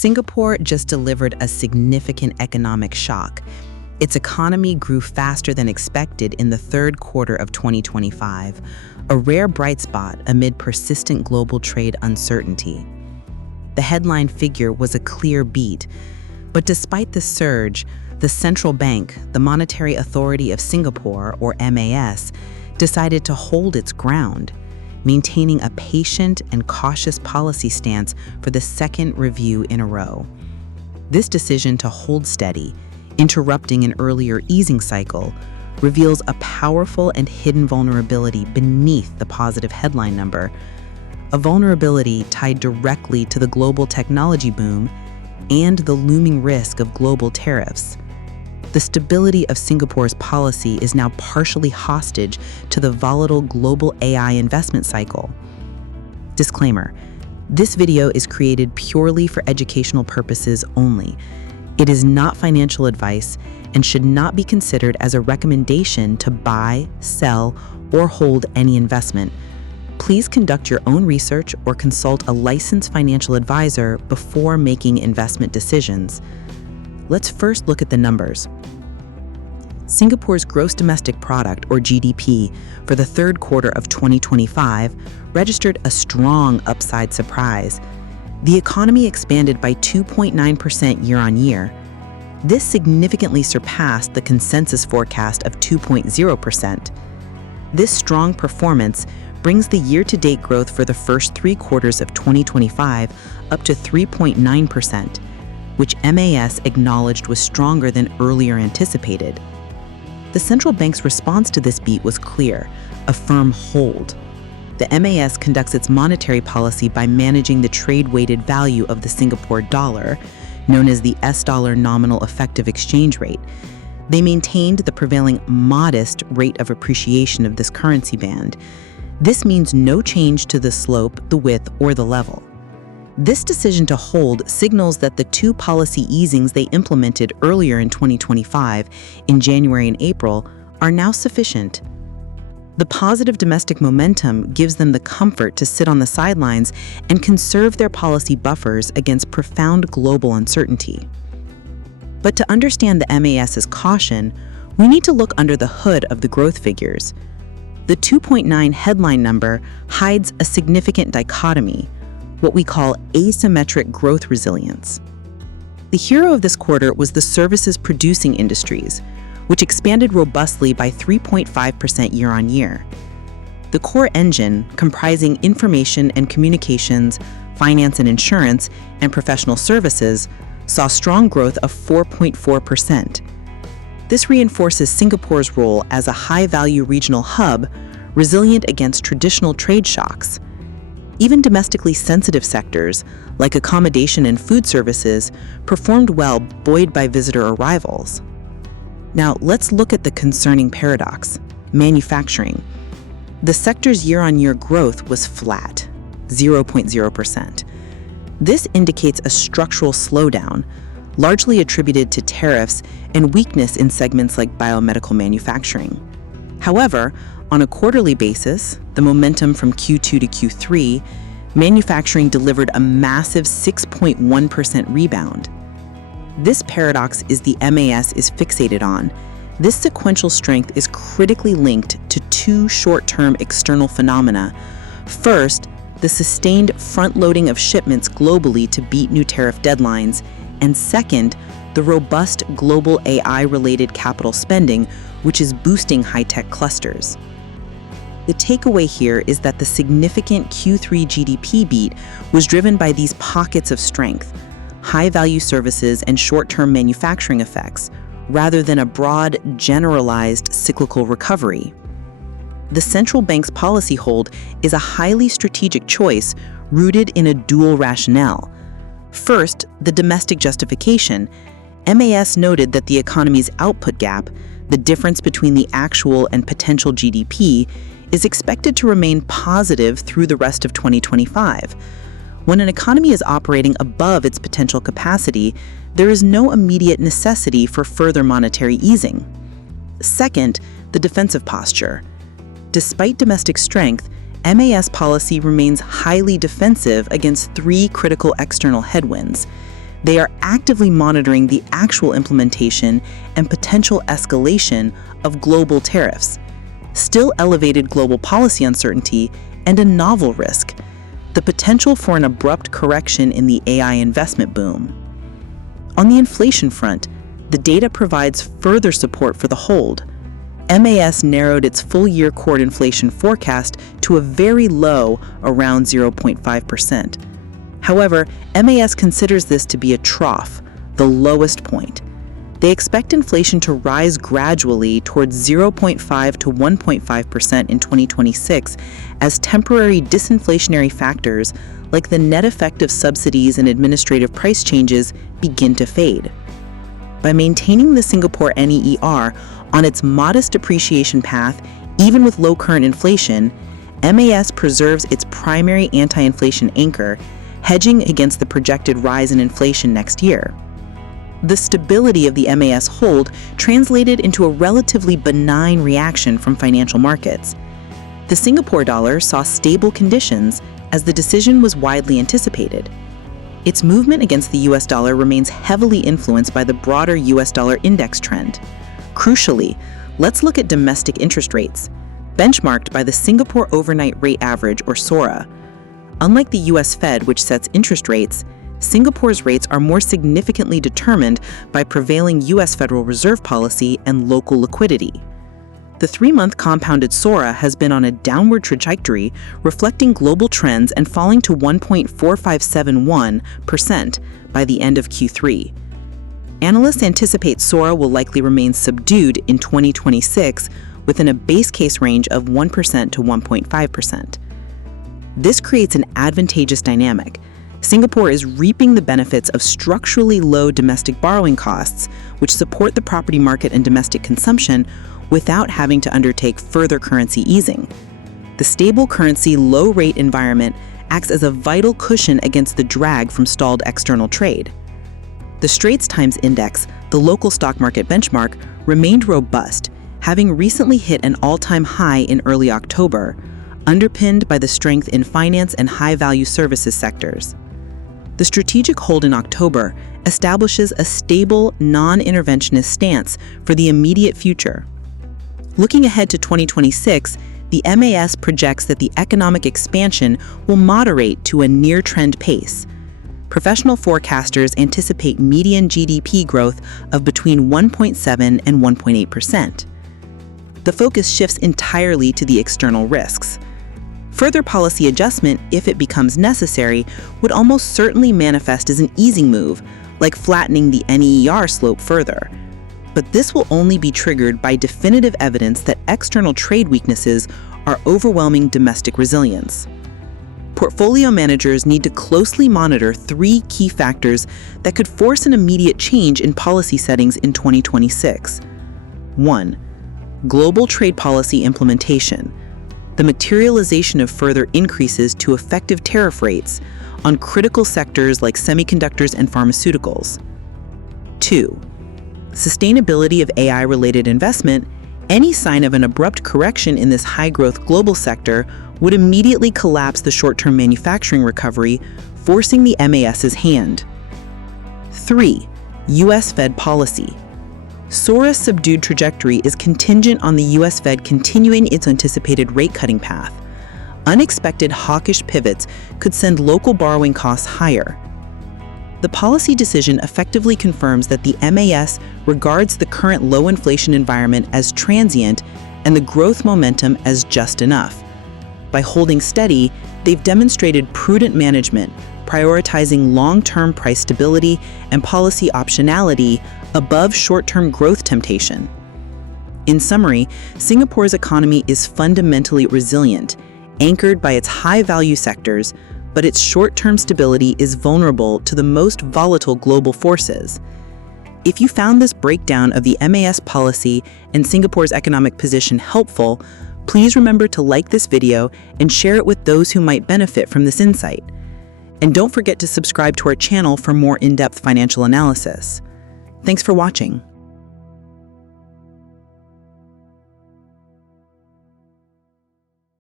Singapore just delivered a significant economic shock. Its economy grew faster than expected in the third quarter of 2025, a rare bright spot amid persistent global trade uncertainty. The headline figure was a clear beat, but despite the surge, the central bank, the Monetary Authority of Singapore, or MAS, decided to hold its ground, maintaining a patient and cautious policy stance for the second review in a row. This decision to hold steady, interrupting an earlier easing cycle, reveals a powerful and hidden vulnerability beneath the positive headline number, a vulnerability tied directly to the global technology boom and the looming risk of global tariffs. The stability of Singapore's policy is now partially hostage to the volatile global AI investment cycle. Disclaimer: this video is created purely for educational purposes only. It is not financial advice and should not be considered as a recommendation to buy, sell, or hold any investment. Please conduct your own research or consult a licensed financial advisor before making investment decisions. Let's first look at the numbers. Singapore's gross domestic product, or GDP, for the third quarter of 2025 registered a strong upside surprise. The economy expanded by 2.9% year-on-year. This significantly surpassed the consensus forecast of 2.0%. This strong performance brings the year-to-date growth for the first three quarters of 2025 up to 3.9%, which MAS acknowledged was stronger than earlier anticipated. The central bank's response to this beat was clear: a firm hold. The MAS conducts its monetary policy by managing the trade-weighted value of the Singapore dollar, known as the S dollar nominal effective exchange rate. They maintained the prevailing modest rate of appreciation of this currency band. This means no change to the slope, the width, or the level. This decision to hold signals that the two policy easings they implemented earlier in 2025, in January and April, are now sufficient. The positive domestic momentum gives them the comfort to sit on the sidelines and conserve their policy buffers against profound global uncertainty. But to understand the MAS's caution, we need to look under the hood of the growth figures. The 2.9 headline number hides a significant dichotomy, what we call asymmetric growth resilience. The hero of this quarter was the services producing industries, which expanded robustly by 3.5% year-on-year. The core engine, comprising information and communications, finance and insurance, and professional services, saw strong growth of 4.4%. This reinforces Singapore's role as a high-value regional hub, resilient against traditional trade shocks. Even domestically sensitive sectors, like accommodation and food services, performed well, buoyed by visitor arrivals. Now, let's look at the concerning paradox: manufacturing. The sector's year-on-year growth was flat, 0.0%. This indicates a structural slowdown, largely attributed to tariffs and weakness in segments like biomedical manufacturing. However, on a quarterly basis, the momentum from Q2 to Q3, manufacturing delivered a massive 6.1% rebound. This paradox is the MAS is fixated on. This sequential strength is critically linked to two short-term external phenomena. First, the sustained front-loading of shipments globally to beat new tariff deadlines, and second, the robust global AI-related capital spending, which is boosting high-tech clusters. The takeaway here is that the significant Q3 GDP beat was driven by these pockets of strength, high-value services and short-term manufacturing effects, rather than a broad, generalized cyclical recovery. The central bank's policy hold is a highly strategic choice rooted in a dual rationale. First, the domestic justification. MAS noted that the economy's output gap, the difference between the actual and potential GDP, is expected to remain positive through the rest of 2025. When an economy is operating above its potential capacity, there is no immediate necessity for further monetary easing. Second, the defensive posture. Despite domestic strength, MAS policy remains highly defensive against three critical external headwinds: They are actively monitoring the actual implementation and potential escalation of global tariffs, still elevated global policy uncertainty, and a novel risk, the potential for an abrupt correction in the AI investment boom. On the inflation front, the data provides further support for the hold. MAS narrowed its full-year core inflation forecast to a very low, around 0.5%. However, MAS considers this to be a trough, the lowest point. They expect inflation to rise gradually towards 0.5 to 1.5% in 2026 as temporary disinflationary factors like the net effect of subsidies and administrative price changes begin to fade. By maintaining the Singapore NEER on its modest depreciation path, even with low current inflation, MAS preserves its primary anti-inflation anchor, hedging against the projected rise in inflation next year. The stability of the MAS hold translated into a relatively benign reaction from financial markets. The Singapore dollar saw stable conditions as the decision was widely anticipated. Its movement against the US dollar remains heavily influenced by the broader US dollar index trend. Crucially, let's look at domestic interest rates, benchmarked by the Singapore Overnight Rate Average, or SORA. Unlike the US Fed, which sets interest rates, Singapore's rates are more significantly determined by prevailing US Federal Reserve policy and local liquidity. The 3-month compounded SORA has been on a downward trajectory, reflecting global trends and falling to 1.4571% by the end of Q3. Analysts anticipate SORA will likely remain subdued in 2026 within a base case range of 1% to 1.5%. This creates an advantageous dynamic. Singapore is reaping the benefits of structurally low domestic borrowing costs, which support the property market and domestic consumption without having to undertake further currency easing. The stable currency, low-rate environment acts as a vital cushion against the drag from stalled external trade. The Straits Times Index, the local stock market benchmark, remained robust, having recently hit an all-time high in early October, underpinned by the strength in finance and high-value services sectors. The strategic hold in October establishes a stable, non-interventionist stance for the immediate future. Looking ahead to 2026, the MAS projects that the economic expansion will moderate to a near-trend pace. Professional forecasters anticipate median GDP growth of between 1.7 and 1.8%. The focus shifts entirely to the external risks. Further policy adjustment, if it becomes necessary, would almost certainly manifest as an easing move, like flattening the NEER slope further. But this will only be triggered by definitive evidence that external trade weaknesses are overwhelming domestic resilience. Portfolio managers need to closely monitor 3 key factors that could force an immediate change in policy settings in 2026. 1. Global trade policy implementation. The materialization of further increases to effective tariff rates on critical sectors like semiconductors and pharmaceuticals. 2. Sustainability of AI-related investment. Any sign of an abrupt correction in this high-growth global sector would immediately collapse the short-term manufacturing recovery, forcing the MAS's hand. 3. U.S. Fed policy. SORA's subdued trajectory is contingent on the U.S. Fed continuing its anticipated rate-cutting path. Unexpected hawkish pivots could send local borrowing costs higher. The policy decision effectively confirms that the MAS regards the current low inflation environment as transient and the growth momentum as just enough. By holding steady, they've demonstrated prudent management, prioritizing long-term price stability and policy optionality above short-term growth temptation. In summary, Singapore's economy is fundamentally resilient, anchored by its high-value sectors, but its short-term stability is vulnerable to the most volatile global forces. If you found this breakdown of the MAS policy and Singapore's economic position helpful, please remember to like this video and share it with those who might benefit from this insight. And don't forget to subscribe to our channel for more in-depth financial analysis. Thanks for watching.